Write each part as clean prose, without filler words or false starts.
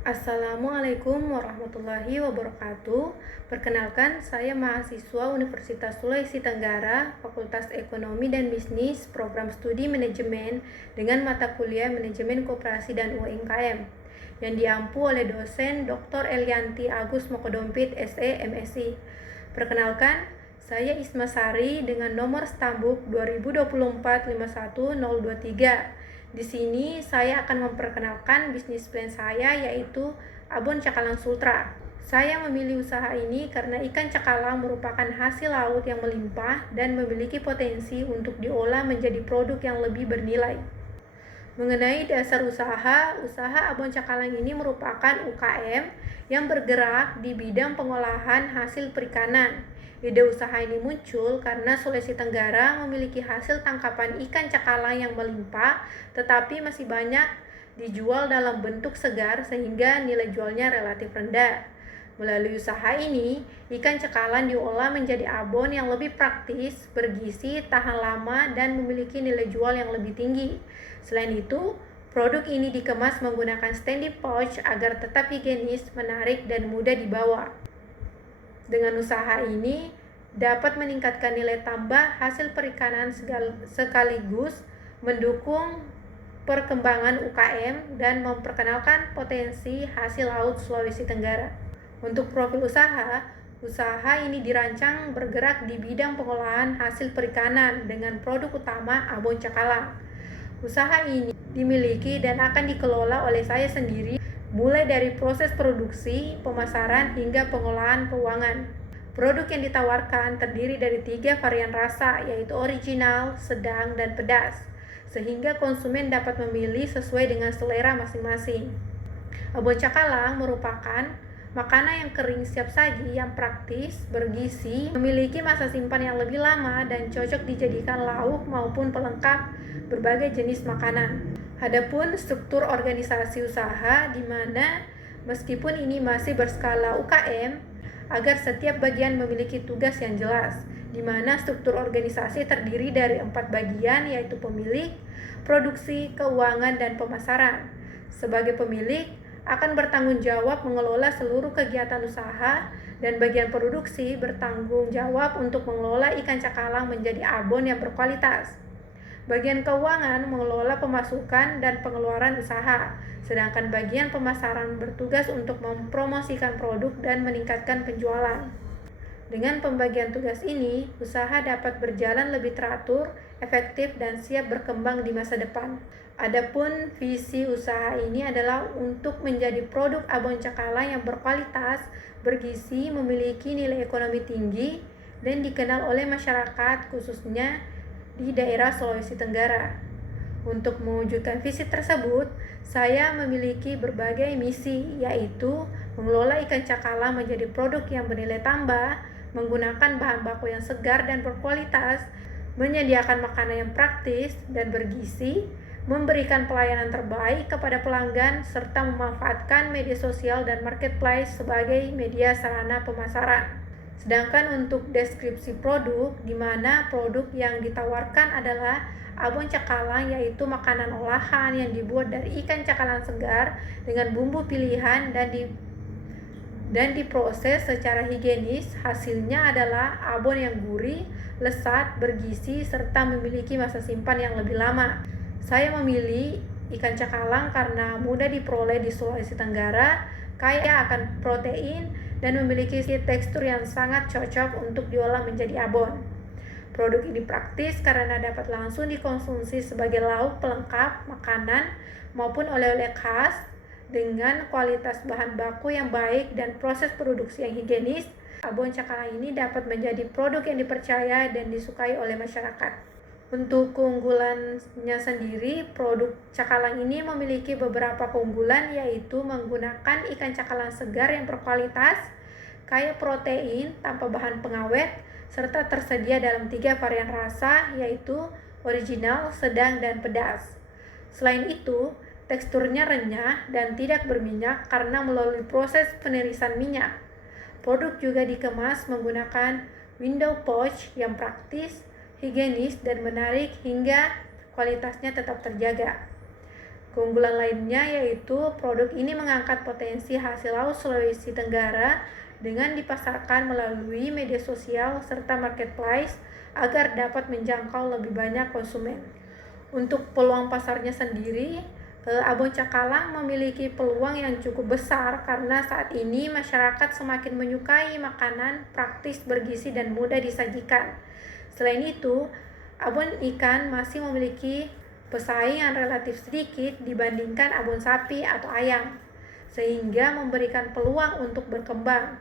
Assalamualaikum warahmatullahi wabarakatuh. Perkenalkan, saya mahasiswa Universitas Sulawesi Tenggara, Fakultas Ekonomi dan Bisnis, Program Studi Manajemen dengan mata kuliah Manajemen Koperasi dan UMKM yang diampu oleh dosen Dr. Elianti Agus Mokodompit, SE, MSI. Perkenalkan, saya Isma Sari dengan nomor stambuk 2024-51023. Di sini saya akan memperkenalkan bisnis plan saya, yaitu Abon Cakalang Sultra. Saya memilih usaha ini karena ikan cakalang merupakan hasil laut yang melimpah dan memiliki potensi untuk diolah menjadi produk yang lebih bernilai. Mengenai dasar usaha Abon Cakalang ini merupakan UKM yang bergerak di bidang pengolahan hasil perikanan. Ide usaha ini muncul karena Sulawesi Tenggara memiliki hasil tangkapan ikan cakalang yang melimpah, tetapi masih banyak dijual dalam bentuk segar sehingga nilai jualnya relatif rendah. Melalui usaha ini, ikan cakalang diolah menjadi abon yang lebih praktis, bergizi, tahan lama, dan memiliki nilai jual yang lebih tinggi. Selain itu, produk ini dikemas menggunakan standy pouch agar tetap higienis, menarik, dan mudah dibawa. Dengan usaha ini dapat meningkatkan nilai tambah hasil perikanan sekaligus mendukung perkembangan UKM dan memperkenalkan potensi hasil laut Sulawesi Tenggara. Untuk profil usaha ini dirancang bergerak di bidang pengolahan hasil perikanan dengan produk utama abon cakalang. Usaha ini dimiliki dan akan dikelola oleh saya sendiri, mulai dari proses produksi, pemasaran, hingga pengolahan keuangan. Produk yang ditawarkan terdiri dari 3 varian rasa, yaitu original, sedang, dan pedas, sehingga konsumen dapat memilih sesuai dengan selera masing-masing. Abon cakalang merupakan makanan yang kering siap saji yang praktis, bergizi, memiliki masa simpan yang lebih lama, dan cocok dijadikan lauk maupun pelengkap berbagai jenis makanan. Adapun struktur organisasi usaha di mana meskipun ini masih berskala UKM, agar setiap bagian memiliki tugas yang jelas, di mana struktur organisasi terdiri dari 4 bagian, yaitu pemilik, produksi, keuangan, dan pemasaran. Sebagai pemilik, akan bertanggung jawab mengelola seluruh kegiatan usaha, dan bagian produksi bertanggung jawab untuk mengelola ikan cakalang menjadi abon yang berkualitas. Bagian keuangan mengelola pemasukan dan pengeluaran usaha, sedangkan bagian pemasaran bertugas untuk mempromosikan produk dan meningkatkan penjualan. Dengan pembagian tugas ini, usaha dapat berjalan lebih teratur, efektif, dan siap berkembang di masa depan. Adapun visi usaha ini adalah untuk menjadi produk abon cakalang yang berkualitas, bergizi, memiliki nilai ekonomi tinggi, dan dikenal oleh masyarakat khususnya di daerah Sulawesi Tenggara. Untuk mewujudkan visi tersebut, saya memiliki berbagai misi, yaitu mengelola ikan cakalang menjadi produk yang bernilai tambah, menggunakan bahan baku yang segar dan berkualitas, menyediakan makanan yang praktis dan bergizi, memberikan pelayanan terbaik kepada pelanggan, serta memanfaatkan media sosial dan marketplace sebagai media sarana pemasaran. Sedangkan untuk deskripsi produk, di mana produk yang ditawarkan adalah abon cakalang, yaitu makanan olahan yang dibuat dari ikan cakalang segar dengan bumbu pilihan dan diproses secara higienis. Hasilnya adalah abon yang gurih, lezat, bergizi, serta memiliki masa simpan yang lebih lama. Saya memilih ikan cakalang karena mudah diperoleh di Sulawesi Tenggara, kaya akan protein, dan memiliki tekstur yang sangat cocok untuk diolah menjadi abon. Produk ini praktis karena dapat langsung dikonsumsi sebagai lauk pelengkap makanan maupun oleh-oleh khas. Dengan kualitas bahan baku yang baik dan proses produksi yang higienis, abon cakalang ini dapat menjadi produk yang dipercaya dan disukai oleh masyarakat. Untuk keunggulannya sendiri, produk cakalang ini memiliki beberapa keunggulan, yaitu menggunakan ikan cakalang segar yang berkualitas, kaya protein tanpa bahan pengawet, serta tersedia dalam 3 varian rasa, yaitu original, sedang, dan pedas. Selain itu, teksturnya renyah dan tidak berminyak karena melalui proses penirisan minyak. Produk juga dikemas menggunakan window pouch yang praktis, higienis, dan menarik hingga kualitasnya tetap terjaga. Keunggulan lainnya yaitu produk ini mengangkat potensi hasil laut Sulawesi Tenggara dengan dipasarkan melalui media sosial serta marketplace agar dapat menjangkau lebih banyak konsumen. Untuk peluang pasarnya sendiri, Abon Cakalang memiliki peluang yang cukup besar karena saat ini masyarakat semakin menyukai makanan praktis, bergizi, dan mudah disajikan. Selain itu, abon ikan masih memiliki pesaing yang relatif sedikit dibandingkan abon sapi atau ayam, sehingga memberikan peluang untuk berkembang,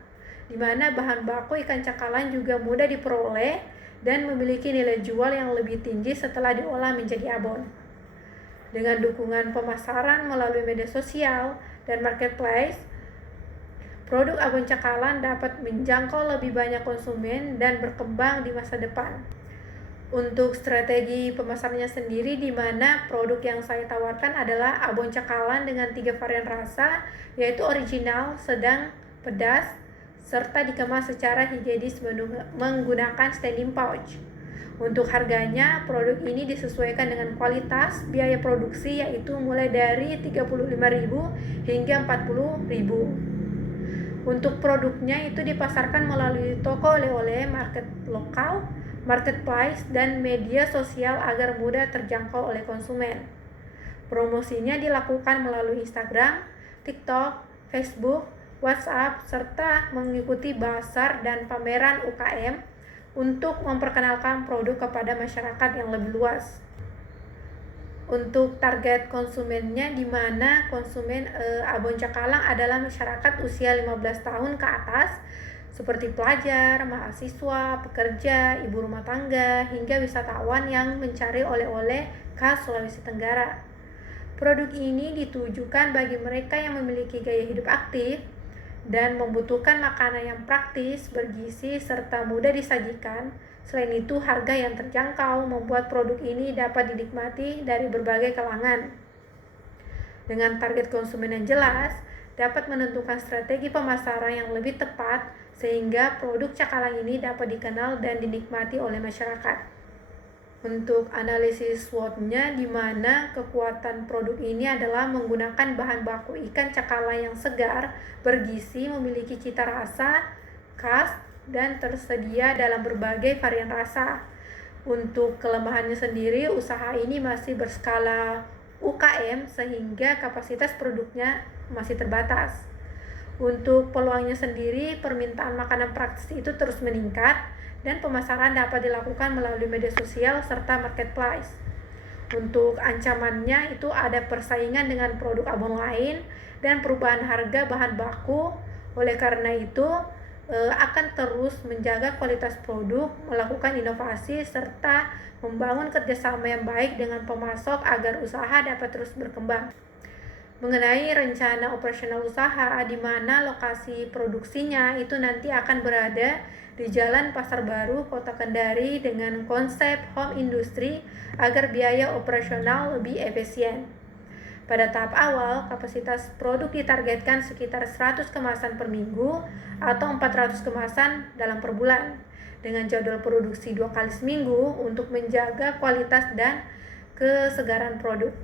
di mana bahan baku ikan cakalang juga mudah diperoleh dan memiliki nilai jual yang lebih tinggi setelah diolah menjadi abon. Dengan dukungan pemasaran melalui media sosial dan marketplace, produk abon cakalang dapat menjangkau lebih banyak konsumen dan berkembang di masa depan. Untuk strategi pemasarannya sendiri, di mana produk yang saya tawarkan adalah abon cakalang dengan 3 varian rasa, yaitu original, sedang, pedas, serta dikemas secara higienis menggunakan standing pouch. Untuk harganya, produk ini disesuaikan dengan kualitas, biaya produksi yaitu mulai dari 35.000 hingga 40.000. Untuk produknya itu dipasarkan melalui toko oleh-oleh, market lokal, marketplace, dan media sosial agar mudah terjangkau oleh konsumen. Promosinya dilakukan melalui Instagram, TikTok, Facebook, WhatsApp, serta mengikuti bazar dan pameran UKM untuk memperkenalkan produk kepada masyarakat yang lebih luas. Untuk target konsumennya, di mana konsumen abon cakalang adalah masyarakat usia 15 tahun ke atas, seperti pelajar, mahasiswa, pekerja, ibu rumah tangga, hingga wisatawan yang mencari oleh-oleh khas Sulawesi Tenggara. Produk ini ditujukan bagi mereka yang memiliki gaya hidup aktif dan membutuhkan makanan yang praktis, bergizi, serta mudah disajikan. Selain itu, harga yang terjangkau membuat produk ini dapat dinikmati dari berbagai kalangan. Dengan target konsumen yang jelas, dapat menentukan strategi pemasaran yang lebih tepat sehingga produk cakalang ini dapat dikenal dan dinikmati oleh masyarakat. Untuk analisis SWOT-nya, di mana kekuatan produk ini adalah menggunakan bahan baku ikan cakalang yang segar, bergizi, memiliki cita rasa khas, dan tersedia dalam berbagai varian rasa. Untuk kelemahannya sendiri, usaha ini masih berskala UKM sehingga kapasitas produknya masih terbatas. Untuk peluangnya sendiri, permintaan makanan praktis itu terus meningkat dan pemasaran dapat dilakukan melalui media sosial serta marketplace. Untuk ancamannya itu ada persaingan dengan produk abon lain dan perubahan harga bahan baku. Oleh karena itu, akan terus menjaga kualitas produk, melakukan inovasi, serta membangun kerjasama yang baik dengan pemasok agar usaha dapat terus berkembang. Mengenai rencana operasional usaha, di mana lokasi produksinya itu nanti akan berada di Jalan Pasar Baru, Kota Kendari dengan konsep home industry agar biaya operasional lebih efisien. Pada tahap awal, kapasitas produk ditargetkan sekitar 100 kemasan per minggu atau 400 kemasan dalam per bulan, dengan jadwal produksi 2 kali seminggu untuk menjaga kualitas dan kesegaran produk.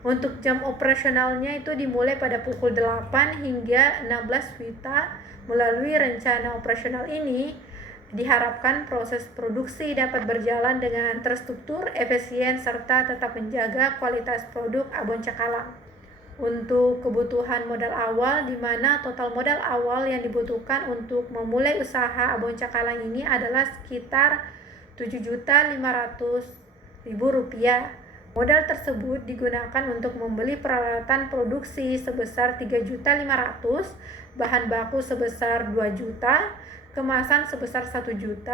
Untuk jam operasionalnya itu dimulai pada pukul 8 hingga 16 WITA. Melalui rencana operasional ini, diharapkan proses produksi dapat berjalan dengan terstruktur, efisien, serta tetap menjaga kualitas produk abon cakalang. Untuk kebutuhan modal awal, di mana total modal awal yang dibutuhkan untuk memulai usaha abon cakalang ini adalah sekitar Rp7.500.000. Modal tersebut digunakan untuk membeli peralatan produksi sebesar Rp3.500.000, bahan baku sebesar Rp2.000.000, kemasan sebesar Rp1.000.000,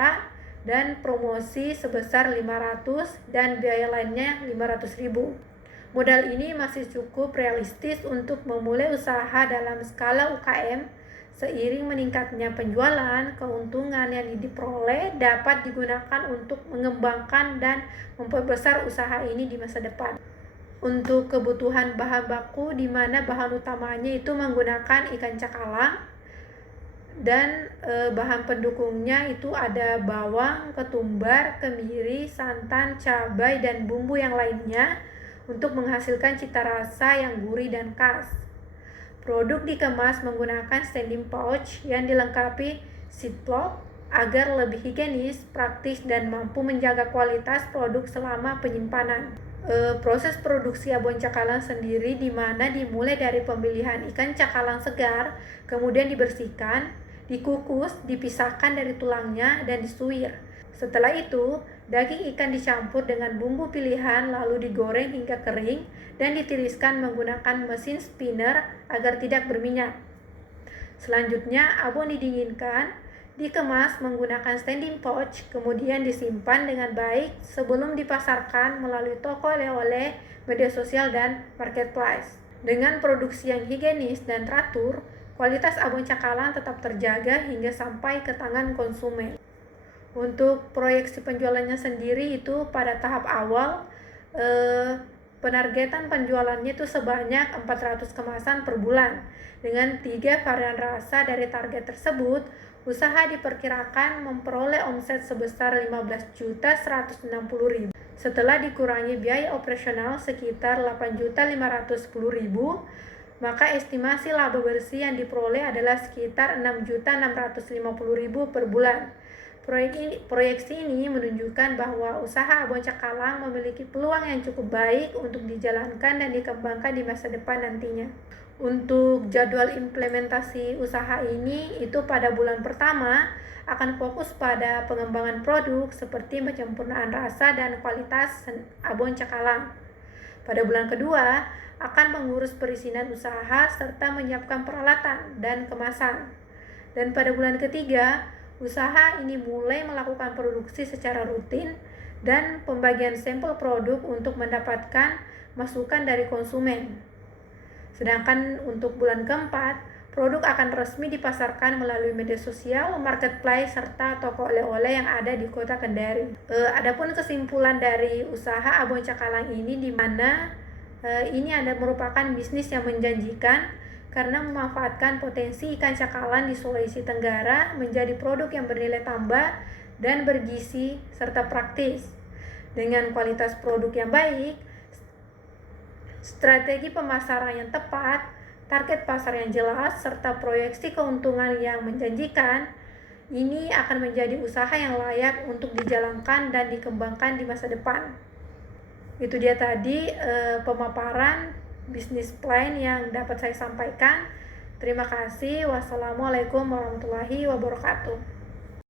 dan promosi sebesar Rp500.000 dan biaya lainnya Rp500.000. Modal ini masih cukup realistis untuk memulai usaha dalam skala UKM. Seiring meningkatnya penjualan, keuntungan yang diperoleh dapat digunakan untuk mengembangkan dan memperbesar usaha ini di masa depan. Untuk kebutuhan bahan baku, di mana bahan utamanya itu menggunakan ikan cakalang, dan bahan pendukungnya itu ada bawang, ketumbar, kemiri, santan, cabai, dan bumbu yang lainnya. untuk menghasilkan cita rasa yang gurih dan khas. Produk dikemas menggunakan standing pouch yang dilengkapi ziplock agar lebih higienis, praktis, dan mampu menjaga kualitas produk selama penyimpanan. Proses produksi abon cakalang sendiri di mana dimulai dari pemilihan ikan cakalang segar, kemudian dibersihkan, dikukus, dipisahkan dari tulangnya, dan disuir. Setelah itu, daging ikan dicampur dengan bumbu pilihan lalu digoreng hingga kering dan ditiriskan menggunakan mesin spinner agar tidak berminyak. Selanjutnya, abon didinginkan, dikemas menggunakan standing pouch, kemudian disimpan dengan baik sebelum dipasarkan melalui toko oleh-oleh, media sosial, dan marketplace. Dengan produksi yang higienis dan teratur, kualitas abon cakalang tetap terjaga hingga sampai ke tangan konsumen. Untuk proyeksi penjualannya sendiri itu pada tahap awal, penargetan penjualannya itu sebanyak 400 kemasan per bulan. Dengan 3 varian rasa dari target tersebut, usaha diperkirakan memperoleh omset sebesar 15.160.000. Setelah dikurangi biaya operasional sekitar 8.510.000, maka estimasi laba bersih yang diperoleh adalah sekitar 6.650.000 per bulan. Proyeksi ini menunjukkan bahwa usaha abon cakalang memiliki peluang yang cukup baik untuk dijalankan dan dikembangkan di masa depan nantinya. Untuk jadwal implementasi usaha ini itu pada bulan pertama akan fokus pada pengembangan produk seperti penyempurnaan rasa dan kualitas abon cakalang. Pada bulan kedua akan mengurus perizinan usaha serta menyiapkan peralatan dan kemasan. Dan pada bulan ketiga, usaha ini mulai melakukan produksi secara rutin dan pembagian sampel produk untuk mendapatkan masukan dari konsumen. Sedangkan untuk bulan keempat, produk akan resmi dipasarkan melalui media sosial, marketplace, serta toko oleh-oleh yang ada di Kota Kendari. Adapun kesimpulan dari usaha abon cakalang ini di mana ini merupakan bisnis yang menjanjikan karena memanfaatkan potensi ikan cakalang di Sulawesi Tenggara menjadi produk yang bernilai tambah dan bergizi serta praktis. Dengan kualitas produk yang baik, strategi pemasaran yang tepat, target pasar yang jelas, serta proyeksi keuntungan yang menjanjikan, ini akan menjadi usaha yang layak untuk dijalankan dan dikembangkan di masa depan. Itu dia tadi pemaparan bisnis plan yang dapat saya sampaikan. Terima kasih. Wassalamualaikum warahmatullahi wabarakatuh.